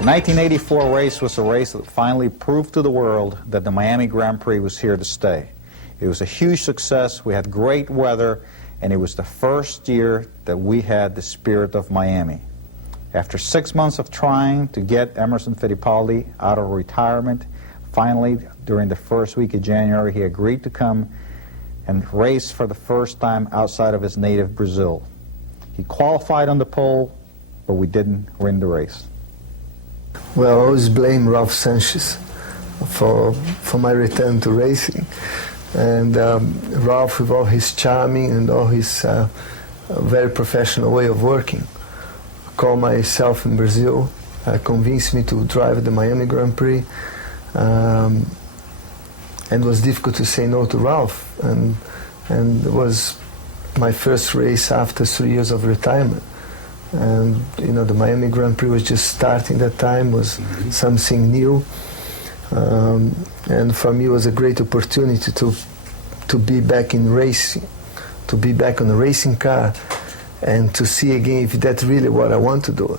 The 1984 race was a race that finally proved to the world that the Miami Grand Prix was here to stay. It was a huge success, we had great weather, and it was the first year that we had the Spirit of Miami. After 6 months of trying to get Emerson Fittipaldi out of retirement, finally, during the first week of January, he agreed to come and race for the first time outside of his native Brazil. He qualified on the pole, but we didn't win the race. Well, I always blame Ralph Sanchez for my return to racing. And Ralph, with all his charming and all his very professional way of working, called myself in Brazil, convinced me to drive the Miami Grand Prix. And it was difficult to say no to Ralph. And it was my first race after 3 years of retirement. And you know, the Miami Grand Prix was just starting that time, was something new, and for me it was a great opportunity to be back in racing, to be back on a racing car, and to see again if that's really what I want to do.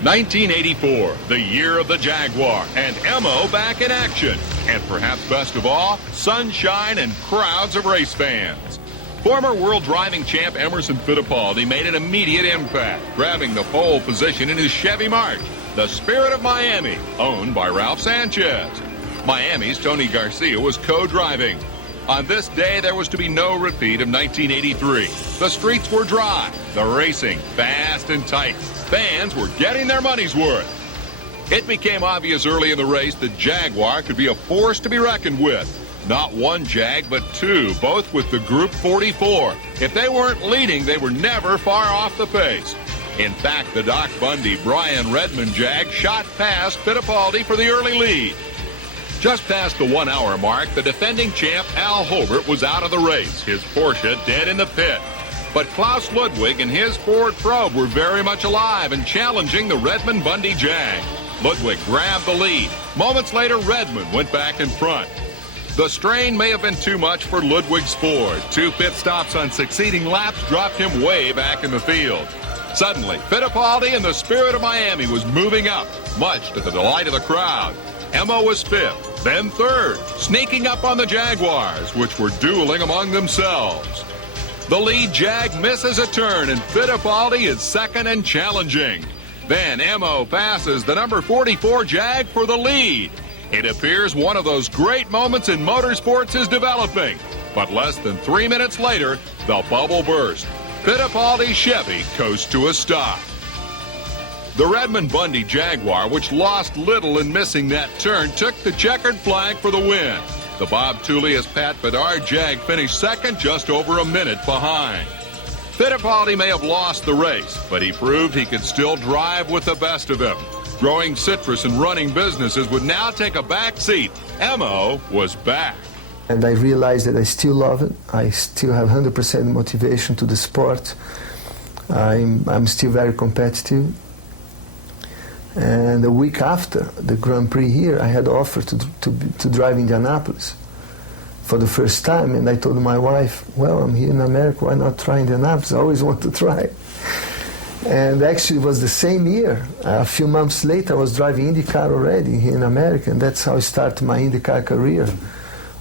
1984, the year of the Jaguar, and Emo back in action, and perhaps best of all, sunshine and crowds of race fans. Former world driving champ Emerson Fittipaldi made an immediate impact, grabbing the pole position in his Chevy March, the Spirit of Miami, owned by Ralph Sanchez. Miami's Tony Garcia was co-driving. On this day, there was to be no repeat of 1983. The streets were dry, the racing fast and tight. Fans were getting their money's worth. It became obvious early in the race that Jaguar could be a force to be reckoned with. Not one Jag, but two, both with the Group 44. If they weren't leading, they were never far off the pace. In fact, the Doc Bundy Brian Redmond Jag shot past Fittipaldi for the early lead. Just past the 1 hour mark, the defending champ Al Holbert was out of the race, his Porsche dead in the pit. But Klaus Ludwig and his Ford Probe were very much alive and challenging the Redmond Bundy Jag. Ludwig grabbed the lead. Moments later, Redmond went back in front. The strain may have been too much for Ludwig's Ford. 2 pit stops on succeeding laps dropped him way back in the field. Suddenly, Fittipaldi and the Spirit of Miami was moving up, much to the delight of the crowd. Emo was 5th, then 3rd, sneaking up on the Jaguars, which were dueling among themselves. The lead Jag misses a turn, and Fittipaldi is 2nd and challenging. Then Emo passes the number 44 Jag for the lead. It appears one of those great moments in motorsports is developing. But less than 3 minutes later, the bubble burst. Fittipaldi's Chevy coasts to a stop. The Redmond Bundy Jaguar, which lost little in missing that turn, took the checkered flag for the win. The Bob Tullius Pat Bedard Jag finished 2nd, just over a minute behind. Fittipaldi may have lost the race, but he proved he could still drive with the best of them. Growing citrus and running businesses would now take a back seat. Emo was back. And I realized that I still love it. I still have 100% motivation to the sport. I'm still very competitive. And a week after the Grand Prix here, I had offered to drive Indianapolis for the first time. And I told my wife, well, I'm here in America, why not try Indianapolis? I always want to try. And actually it was the same year. A few months later, I was driving IndyCar already here in America, and that's how I started my IndyCar career.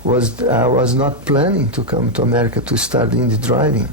I was not planning to come to America to start Indy driving.